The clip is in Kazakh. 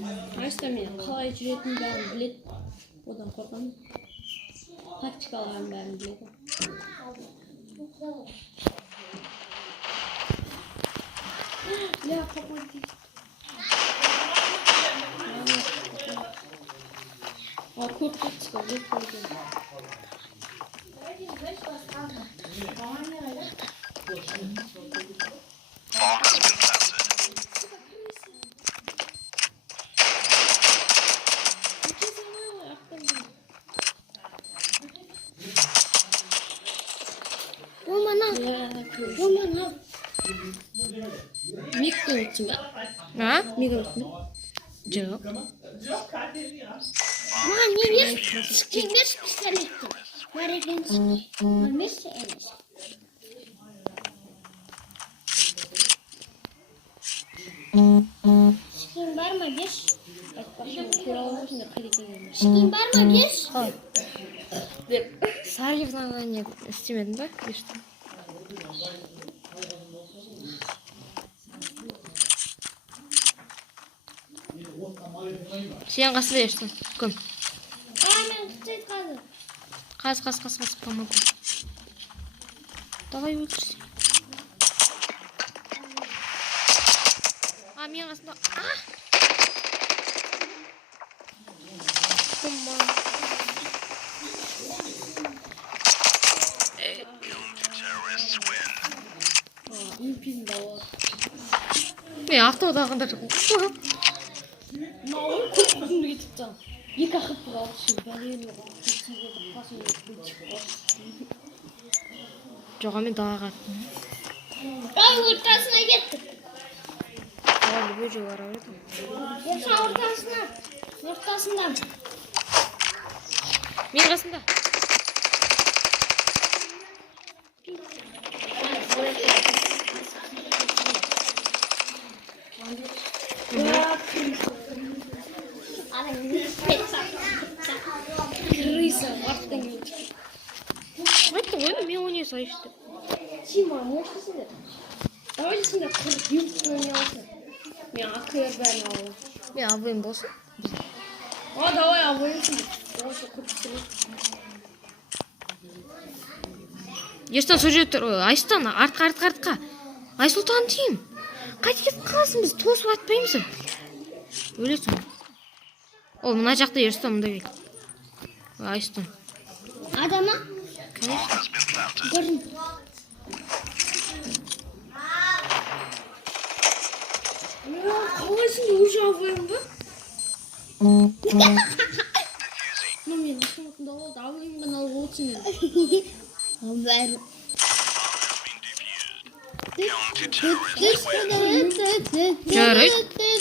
Айста мен қалай жүретінін бәрін біледі. Одан қорқамын. Тактикаларын бәрін біледі. Я помоги. А куртка скажи, Микто өттің ба? А? Мига өттің ба? Жоқ. Маған не берші? Берші пистолетті. Бар екенсің. Берші емес. Шықин бар ма берші? Шықин бар ма берші? Соревнование не істемедің ба? Ешті. Сен қасында ешті. Кім? Мен құттайды қазір. Қаз, помогу. Давай өлтірсен. Мен қасында. Мен автодағында жүрмін. Мауын көп күнді кетіп тұрған. Екі ақып қалып үшін бәлені Жоқ, мен далаға аттым. Ортасына кеттік. Бөже бар еді. Ортасынан. Мен қасында. крыса арттан келіп Айтты ғой, мен ойнай салайыншы деп. Тима, можешь сюда? Давай сюда, юбку не алсын. Мен АКР бәрін аламын. Мен абыйым болсын. Давай абойымсың. Осы күртсін. Ертең сол жерде тұр. Айстан, артқа. Айсұлтан деймін. Қайда кетіп қаласың, біз тосып атпаймыз. Өлесің. Ол, мына жақта ертең мұнда кел. Айстан. Адама? Конечно. Көрдім. Қалайсың, уже абойым ба? Мен ашыматында олды, абойымдан алып отсын еді. Бәрі. Жарайды.